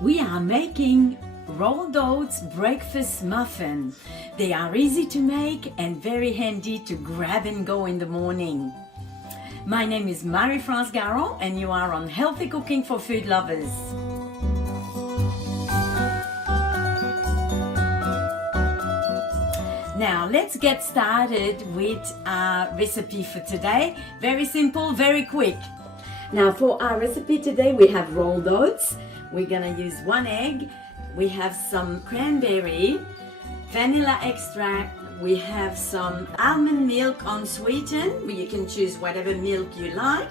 We are making rolled oats breakfast muffin. They are easy to make and very handy to grab and go in the morning. My name is Marie-France Garon and you are on Healthy Cooking for Food Lovers. Now let's get started with our recipe for today. Very simple, very quick. Now for our recipe today we have rolled oats. We're gonna use 1 egg. We have some cranberry, vanilla extract. We have some almond milk unsweetened. You can choose whatever milk you like.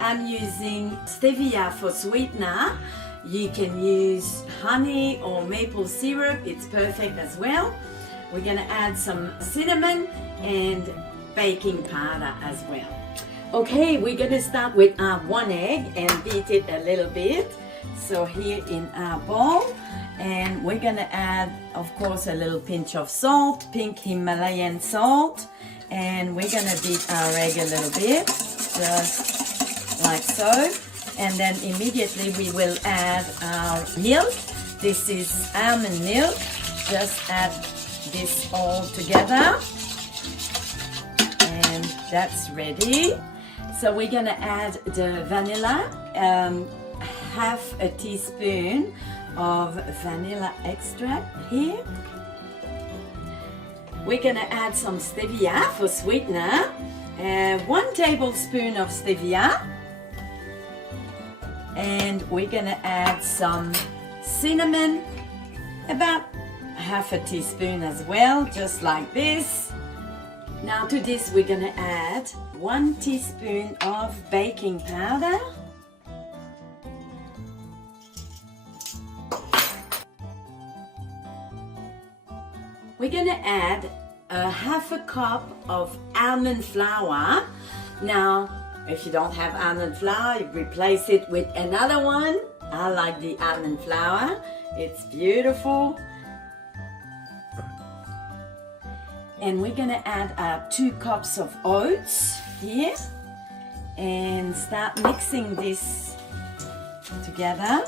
I'm using stevia for sweetener. You can use honey or maple syrup. It's perfect as well. We're gonna add some cinnamon and baking powder as well. Okay, we're gonna start with our 1 egg and beat it a little bit. So here in our bowl, and we're gonna add, of course, a little pinch of salt, pink Himalayan salt, and we're gonna beat our egg a little bit, just like so. And then immediately we will add our milk. This is almond milk. Just add this all together, and that's ready. So we're gonna add the vanilla, half a teaspoon of vanilla extract here. We're gonna add some stevia for sweetener, 1 tablespoon of stevia, and we're gonna add some cinnamon, about half a teaspoon as well, just like this. Now to this we're gonna add 1 teaspoon of baking powder, we're gonna add a half a cup of almond flour. Now if you don't have almond flour, you replace it with another one. I like the almond flour, it's beautiful. And we're gonna add our 2 cups of oats here and start mixing this together.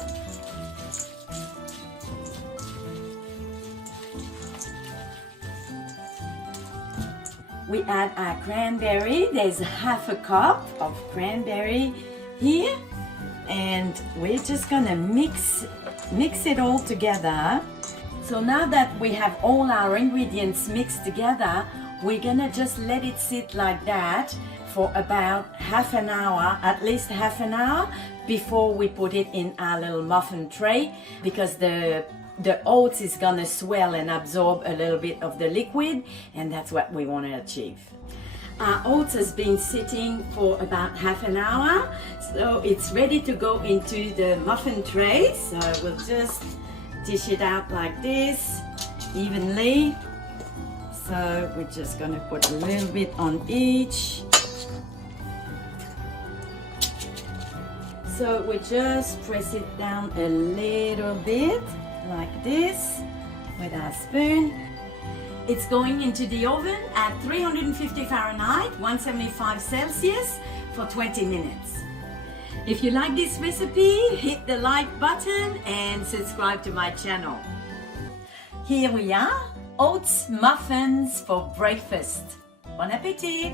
We add our cranberry. There's half a cup of cranberry here, and we're just gonna mix it all together. So now that we have all our ingredients mixed together, we're gonna just let it sit like that for about half an hour, at least half an hour, before we put it in our little muffin tray, because the oats is gonna swell and absorb a little bit of the liquid, and that's what we want to achieve. Our oats has been sitting for about half an hour, so it's ready to go into the muffin tray. So we'll just dish it out like this evenly. So we're just gonna put a little bit on each. So we just press it down a little bit like this with our spoon. It's going into the oven at 350 Fahrenheit, 175 Celsius for 20 minutes. If you like this recipe, hit the like button and subscribe to my channel. Here we are, oats muffins for breakfast. Bon appétit!